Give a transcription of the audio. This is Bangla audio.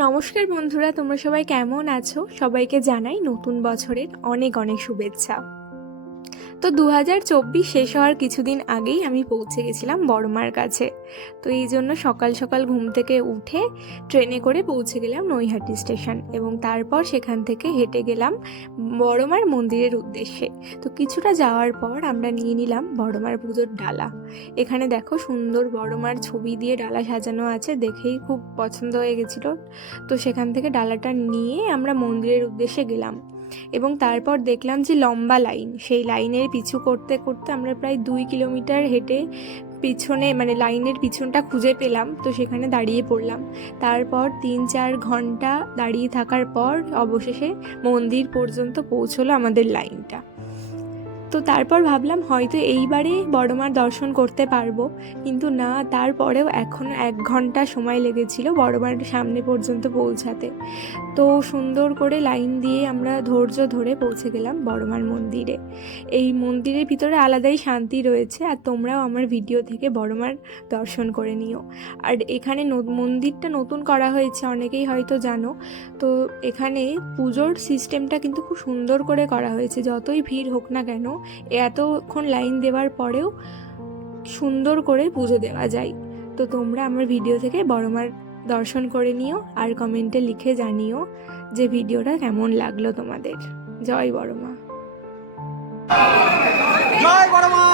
নমস্কার বন্ধুরা, তোমরা সবাই কেমন আছো? সবাইকে জানাই নতুন বছরের অনেক অনেক শুভেচ্ছা। তো 2024 শেষ হওয়ার কিছুদিন আগেই আমি পৌঁছে গেছিলাম বড়মার কাছে। তো এই জন্য সকাল সকাল ঘুম থেকে উঠে ট্রেনে করে পৌঁছে গেলাম নৈহাটি স্টেশন এবং তারপর সেখান থেকে হেঁটে গেলাম বড়মার মন্দিরের উদ্দেশ্যে। তো কিছুটা যাওয়ার পর আমরা নিয়ে নিলাম বড়মার পুজোর ডালা। এখানে দেখো সুন্দর বড়মার ছবি দিয়ে ডালা সাজানো আছে, দেখেই খুব পছন্দ হয়ে গেছিলো। তো সেখান থেকে ডালাটা নিয়ে আমরা মন্দিরের উদ্দেশ্যে গেলাম এবং তারপর দেখলাম যে লম্বা লাইন, সেই লাইনের পিছু করতে করতে আমরা প্রায় 2 কিলোমিটার হেঁটে পিছনে মানে লাইনের পিছনটা খুঁজে পেলাম। তো সেখানে দাঁড়িয়ে পড়লাম। তারপর 3-4 ঘন্টা দাঁড়িয়ে থাকার পর অবশেষে মন্দির পর্যন্ত পৌঁছলো আমাদের লাইনটা। তো তারপর ভাবলাম হয়তো এইবারে বড়মার দর্শন করতে পারবো, কিন্তু না, তারপরেও এখন 1 ঘন্টা সময় লেগেছিল বড়মার সামনে পর্যন্ত পৌঁছাতে। তো সুন্দর করে লাইন দিয়ে আমরা ধৈর্য ধরে পৌঁছে গেলাম বড়মার মন্দিরে। এই মন্দিরের ভিতরে আলাদাই শান্তি রয়েছে, আর তোমরাও আমার ভিডিও থেকে বড়মার দর্শন করে নিও। আর এখানে মন্দিরটা নতুন করা হয়েছে, অনেকেই হয়তো জানো। তো এখানে পুজোর সিস্টেমটা কিন্তু খুব সুন্দর করে করা হয়েছে। যতই ভিড় হোক না কেন, এতক্ষণ লাইন দেওয়ার পরেও সুন্দর করে পুজো দেওয়া যায়। তো তোমরা আমার ভিডিও থেকে বড়মার দর্শন করে নিও আর কমেন্টে লিখে জানিও যে ভিডিওটা কেমন লাগলো তোমাদের। জয় বড়মা। জয় বড়মা।